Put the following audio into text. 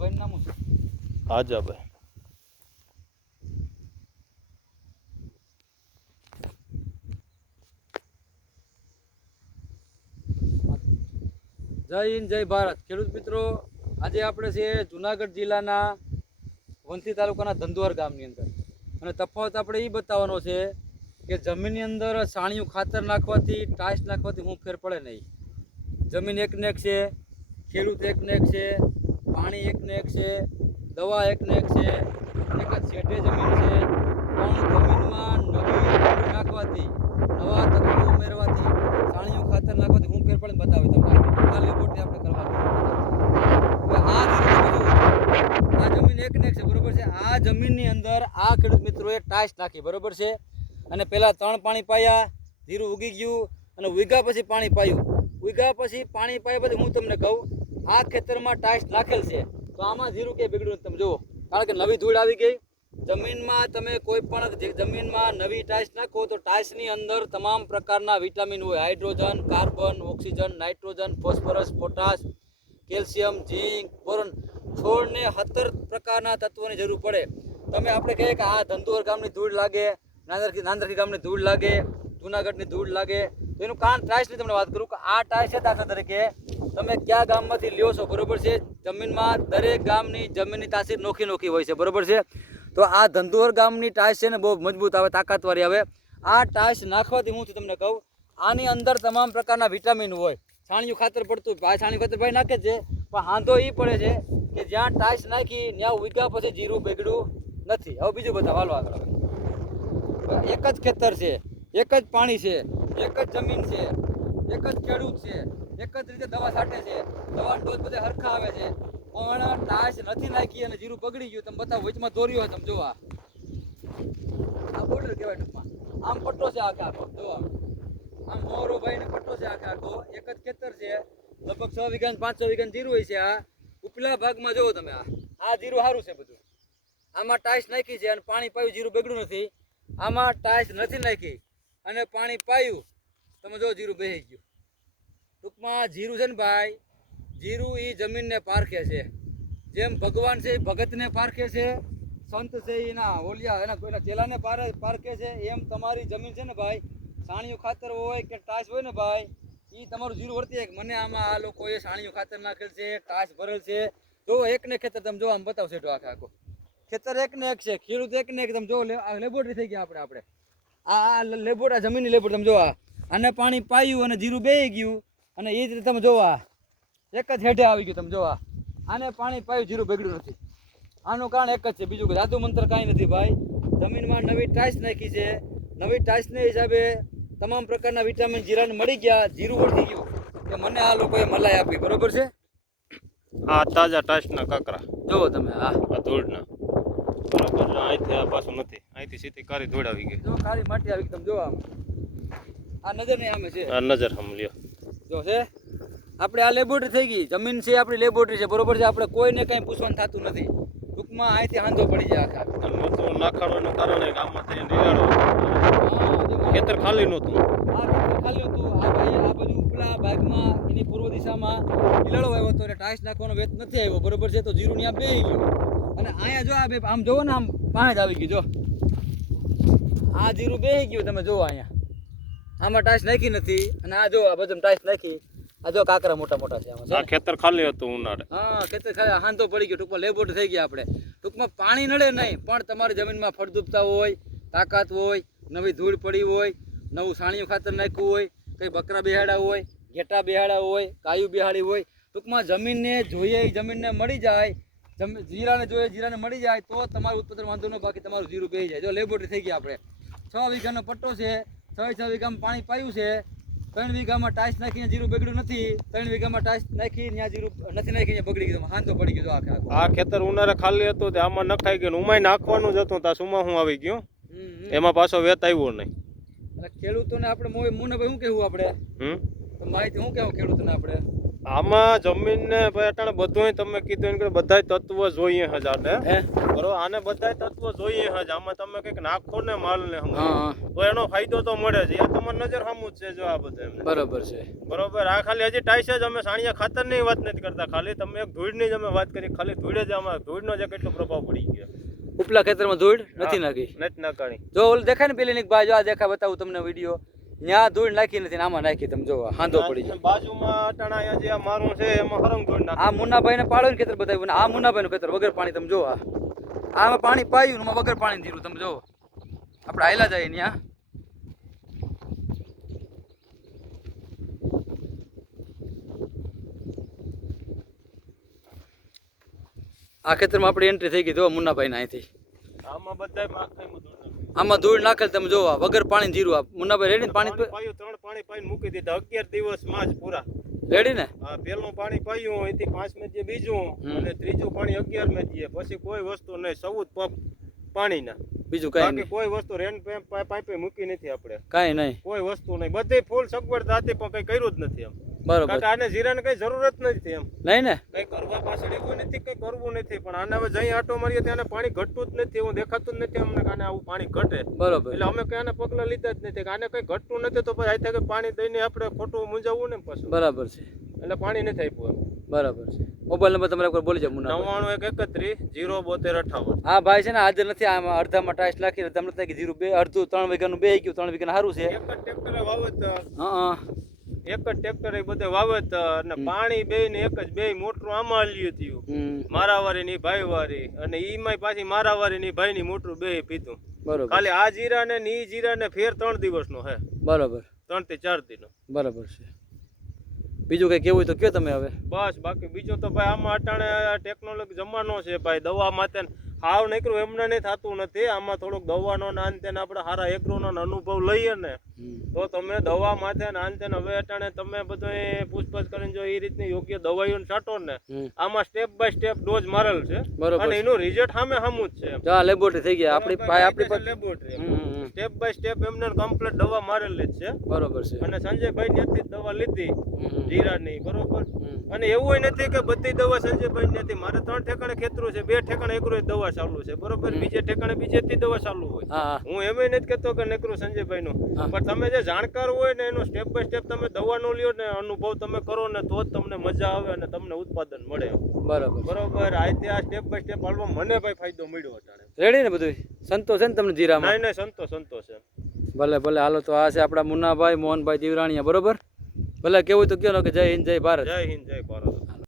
ભાઈનું નામ શું હાજા ભાઈ. જય હિન્દ જય ભારત. ખેડૂત મિત્રો આજે આપણે છે જુનાગઢ જિલ્લાના વંથી તાલુકાના ધંધુવાર ગામની અંદર. અને તફાવત આપણે એ બતાવવાનો છે કે જમીનની અંદર સાણિયું ખાતર નાખવાથી ટાઈસ નાખવાથી હું ફેર પડે નહીં. જમીન એક ને એક છે ખેડૂત એક ને એક છે પાણી એક ને એક છે, દવા એક ને એક છે, એક જ શેઢે જમીન છે. પણ જમીનમાં નવી નાખવાથી, નવા તત્વો ઉમેરવાથી સાણિયું ખાતર નાખવાથી હું ફેર પણ બતાવી તમને આ લેબોરેટરી આપણે કરવાની આ જમીન એક ને એક છે, બરોબર છે? આ જમીનની અંદર આ ખેડૂત મિત્રોએ ટાઈસ નાખી, બરોબર છે? અને પહેલાં ત્રણ પાણી પાયા, ધીરું ઉગી ગયું અને ઉગ્યા પછી પાણી પાયું. ઉગ્યા પછી પાણી પાયા પછી હું તમને કહું આ ખેતરમાં ટાઈસ નાખેલ છે. તો આમાં ઝીરું કે બગડ્યું તમે જુઓ. કારણ કે નવી ધૂળ આવી ગઈ. જમીનમાં તમે કોઈ પણ જમીનમાં નવી ટાઈસ નાખો તો ટાઈસની અંદર તમામ પ્રકારના વિટામિન હોય. Hydrogen, carbon, oxygen, nitrogen, phosphorus, potash, calcium, zinc, boron છોડને સત્તર પ્રકારના તત્વોની જરૂર પડે. તમે આપણે કહીએ કે આ ધંધુવર ગામની ધૂળ લાગે, નાંદરખી નાંદરખી ગામની ધૂળ લાગે, જુનાગઢની ધૂળ લાગે. તો એનું કારણ ટાઈસની તમને વાત કરું કે આ ટાઈસ છે દાખલા તરીકે તમે કયા ગામમાંથી લ્યો છો, બરોબર છે? જમીનમાં દરેક ગામની જમીનની તાસીર નોખી નોખી હોય છે, બરોબર છે? તો આ ધંધુવર ગામની ટાઈસ છે ને, બહુ મજબૂત આવે, તાકાતવાળી આવે. આ ટાઈસ નાખવાથી હું તમને કહું, આની અંદર તમામ પ્રકારના વિટામિન હોય. છાણિયું ખાતર પડતું ભાઈ છાણિયું ખાતર ભાઈ નાખે છે, પણ હાંધો એ પડે છે કે જ્યાં ટાઈસ નાખી, ત્યાં ઉગ્યા પછી જીરું બગડ્યું નથી. હવે બીજું બધા હાલો આગળ. એક જ ખેતર છે, એક જ પાણી છે, એક જ જમીન છે, એક જ ખેડૂત છે. એક જ રીતે દવા છાંટે છે. દવા ડોઝ બધા હરખા આવે છે. પણ ટાઈસ નથી નાખી અને જીરું બગડી ગયું. તમે બતાવો, વચમાં દોર્યું હોય તમે જોવા આ. બોર્ડર કહેવાય ટૂંકમાં. આમ પટ્ટો છે આખે આખો. જોવા આમ. મોરો ભાઈ પટ્ટો છે આખે આખો. એક જ ખેતર છે. લગભગ છ વીઘા ને પાંચ છ વીઘા જીરું હોય છે આ. ઉપલા ભાગમાં જોવો તમે આ. આ જીરું સારું છે બધું. આમાં ટાઈસ નાખી છે અને પાણી પાયું, જીરું બગડ્યું નથી. આમાં ટાઈસ નથી નાખી. અને પાણી પાયું. તમે જો જીરું બેહી ગયું. ટૂંકમાં જીરું છે ને ભાઈ, જીરું એ જમીનને પારખે છે. જેમ ભગવાન છે એ ભગતને પારખે છે, સંત છે એના ઓલિયા એના કોઈના ચેલાને પારે, પારખે છે. એમ તમારી જમીન છે ને ભાઈ સાણિયું ખાતર હોય કે ટાઈસ હોય ને ભાઈ એ તમારું જીરું વર્તી એક. મને આમાં આ લોકોએ સાણિયું ખાતર નાખેલ છે ટાઈસ ભરેલ છે. જો એકને ખેતર તમે જો આમ બતાવશે તો આખે આખો. ખેતર એકને એક છે, ખેડૂત એકને એક. તમે જો લેબોરેટરી થઈ ગયા આપણે આપણે. આ લેબોટ આ જમીનની લેબોટ તમે જોવા આને પાણી પાયું અને જીરું બેહી ગયું. અને એ જ રીતે તમે જોવા એક જ હેઠે આવી ગયું તમે જોવા. આને પાણી પાયું જીરું બગડ્યું નથી. આનું કારણ એક જ છે બીજું કે જાદુ મંત્ર કાંઈ નથી ભાઈ. જમીનમાં નવી ટાઈસ નાખી છે. નવી ટાઈસને હિસાબે તમામ પ્રકારના વિટામિન જીરાને મળી ગયા જીરું વળી ગયું. કે મને આ લોકોએ મલાઈ આપી બરોબર છે? આ તાજા ટાઈસના કાકરા. જુઓ તમે હા. આ ધૂળના. બરાબર. અહીંથી આ પાછું નથી. અહીંથી સીધી કારી ધૂળ આવી ગઈ. જો કારી માટી આવી તમે જોવા આ નજર નહીં આમે છે. આ નજર સમલ્યો જો છે આપણે આ લેબોરેટરી થઈ ગઈ. જમીન છે આપણી લેબોરેટરી છે બરોબર છે? આપણે કોઈને કંઈ પૂછવાનું થતું નથી. ટૂંકમાં અહીંથી હાંધો પડી જાય આખા. મિત્રો નાખાડવાના કારણે ગામમાંથી નિરાળો ખેતર ખાલી નહોતું. આ ખેતર ખાલી હતું આ ભાઈ આ બાજુ ઉપલા ભાગમાં એની પૂર્વ દિશામાં ઈલાળો આવ્યો હતો એટલે ટાઈસ નાખવાનો વેત નથી આવ્યો. બરોબર છે? તો જીરું ત્યાં બે ગયું. અને અહીંયા જો આ બે આમ જોવો ને આમ પાંચ આવી ગયું. જો. આ જીરું બે ગયું તમે જોવો અહીંયા. આમાં ટાઈસ નાખી નથી. અને આ જો આ બધું ટાઈસ નાખી. આ જો કાકરા મોટા મોટા છે આ ખેતર ખાલી હતું ઉનાળે. હા ખેતર ખાલી હાંધો પડી ગયો. ટૂંકમાં લેબોટ થઈ ગયા આપણે. ટૂંકમાં પાણી નડે નહીં પણ તમારી જમીનમાં ફળદ્રુપતા હોય તાકાત હોય નવી ધૂળ પડી હોય નવું સાણિયું ખાતર નાખ્યું હોય કંઈ બકરા બિહાડા હોય ઘેટા બિહાડા હોય કાયું બિહાડી હોય ટૂંકમાં જમીનને જોઈએ જમીનને મળી જાય. જીરાને જોઈએ જીરાને મળી જાય તો તમારું ઉત્પાદન વાંધો ન બાકી તમારું જીરું બેસી જાય. જો લેબોરેટરી થઈ ગયા આપણે. છ વીઘાનો પટ્ટો છે. છ છ વીઘામાં પાણી પાયું છે ત્રણ વીઘામાં ટાઈસ નાખીને જીરું બગડ્યું નથી ત્રણ વીઘામાં ટાઈસ નાખી ત્યાં જીરું નથી નાખી બગડી ગયું હાંધો પડી ગયો આખે આખો. આ ખેતર ઉનાળે ખાલી હતું તે આમાં નખાઈ ગયું ઉમાય નાખવાનું જ હતું ત્યાં સુમાં હું આવી ગયું. એમાં પાછો વેત આવ્યો નહીં. એટલે ખેડૂતોને આપણે મોય મુને ભાઈ શું કહેવું આપણે? હમ? તો માહિતી શું કેવું ખેડૂતોને આપણે? આમાં જમીન ને ભાઈ અટાણે બધુંય તમે કીધું કે બધા તત્વો જોઈએ હજ આને બરોબર આને બધા તત્વ જોઈએ હજ. આમાં તમે કંઈક નાખો ને માલ ને તો એનો ફાયદો તો મળે છે આ તમારી નજર સામું છે જો આ બધા બરોબર છે. બરોબર આ ખાલી હજી ટાઈસ જ અમે સાણિયા ખાતરની વાત નથી કરતા. ખાલી તમે એક ધૂળની જ અમે વાત કરી. ખાલી ધૂળે જ આમાં ધૂળનો જે કેટલો પ્રભાવ પડી ગયો. ઉપલા ખેતરમાં ધૂળ નથી નાખી. નથી નાખી જો ઓલ દેખાય ને પેલી ની બાજુ આ દેખાય બતાવું તમને વીડિયો. ત્યાં ધૂળ નાખી નથી ને આમાં નાખી તમે જોવા હાંધો પડી જાય બાજુમાં અટાણા જે મારું છે એમાં હરંગ ધૂળ નાખી. આ મુન્નાભાઈ ને પાડો ને ખેતર બતાવ્યું આ મુન્નાભાઈ નું ખેતર વગર પાણી તમે જોવા આમાં પાણી પાયું એમાં વગર પાણી ધીરું તમે જોવો. આપણે હાયલા જાય ત્યાં આ ખેતરમાં આપણી એન્ટ્રી થઈ ગઈ જો મુન્નાભાઈ ના અહીંથી. આમાં નાખી. આમાં ધૂળ નાખેલ તમે જોવા વગર પાણી જીરું આપ મુન્નાભાઈ રેડી ને પાણી પાણી પાયું ત્રણ પાણી પાઈને મૂકી દીધા. અગિયાર દિવસમાં જ પૂરા. રેડી ને? પેલું પાણી પાયું અહીંથી પાંચ મેં બીજું અને ત્રીજું પાણી અગિયાર મેં પછી કોઈ વસ્તુ નહીં ચૌદ પંપ પાણીના. બીજું કઈ નહીં. કોઈ વસ્તુ રેન પાઇપે મૂકી નથી આપણે. કઈ નહીં. કોઈ વસ્તુ નહીં. બધી ફૂલ સગવડ હતી પણ કઈ કર્યું જ નથી એમ. બરોબર. આને જીરાને કઈ જરૂરત નથી એમ. નહીં ને? કઈ કરવા પાછળ એવું નથી કઈ કરવું નથી પણ આને હવે જઈ આટો મારીએ ત્યાં પાણી ઘટતું જ નથી એવું દેખાતું જ નથી અમને કે આને આવું પાણી ઘટે. બરોબર. એટલે અમે કઈ આને પગલા લીધા જ નથી આને કઈ ઘટતું નથી તો પછી આથી કઈ પાણી દઈને આપણે ખોટું મૂંઝાવવું ને પછી. બરાબર છે. એટલે પાણી નથી આપ્યું બરાબર છે. મોબાઈલ નંબર તમારે પર બોલી જાવ નવ્વાણું એક એકત્રીસ જીરો બોતેર અઠાવન. હા ભાઈ છે ને હાજર નથી આમાં અડધામાં ટાઈસ લાખી તમને થાય કે જીરું બે અડધું ત્રણ વીઘાનું બે ગયું ત્રણ વીઘાનું સારું છે. એક જ ટ્રેક્ટરે વાવેતર હા હા. એક જ ટ્રેક્ટરે બધે વાવેતર અને પાણી બે ને એક જ બે મોટરું આમાં લીધું થયું. મારા વારી ની ભાઈ વારી અને ઈમાંય પાછી મારા વારી ની ભાઈ ની મોટરું બે પીધું. બરોબર. ખાલી આ જીરા ને ની જીરા ને ફેર ત્રણ દિવસ નો હે. બરોબર. ત્રણથી ચાર દિન. બરાબર છે. બીજું કંઈ કેવું તો કયો તમે હવે? બસ બાકી બીજું તો ભાઈ આમાં અટાણે ટેકનોલોજી જમાનો છે ભાઈ. દવા માટે હાવ નીકળું એમને નહીં થતું નથી. આમાં થોડુંક દવાનો ને આન તેને આપણે સારા એગ્રોનો અનુભવ લઈએ ને તો તમે દવા માથે ને તેને હવે અટાણે તમે બધો પૂછપછ કરીને જો એ રીતની યોગ્ય દવાઈઓ છાંટો ને આમાં સ્ટેપ બાય સ્ટેપ ડોઝ મારેલ છે. બરોબર અને એનું રિઝલ્ટ સામે સામું જ છે. લેબોરેટરી થઈ ગયા આપણી આપણી લેબોરેટરી. સ્ટેપ બાય સ્ટેપ એમને કમ્પ્લીટ દવા મારેલી જ છે. બરોબર છે. અને સંજયભાઈ ત્યાંથી દવા લીધી. જીરાની બરોબર? અને એવું નથી કે બધી દવા સંજયભાઈ નથી મારે ત્રણ ઠેકાણે ખેતરો છે બે ઠેકાણે એકરો દવા ચાલુ છે બરોબર? બીજે ઠેકાણે બીજે થી દવા ચાલુ હોય. હા એમ નથી કેતો કે નકરું સંજયભાઈ નું પણ તમે જે જાણકાર હોય ને એનો સ્ટેપ બાય સ્ટેપ તમે દવા નો લ્યો ને અનુભવ તમે કરો ને તો જ તમને મજા આવે અને તમને ઉત્પાદન મળે. બરાબર બરોબર? આ સ્ટેપ બાય સ્ટેપ હાલવા મને ભાઈ ફાયદો મળ્યો રેડી ને બધું સંતોષ છે ને તમને જીરામાં? નહીં નહીં સંતોષ સંતોષ છે. ભલે ભલે હાલો તો આ છે આપણા મુન્નાભાઈ મોહનભાઈ દીવરાણીયા બરોબર? ભલે કેવું તો કયો કે જય હિન્દ જય ભારત. જય હિન્દ જય ભારત.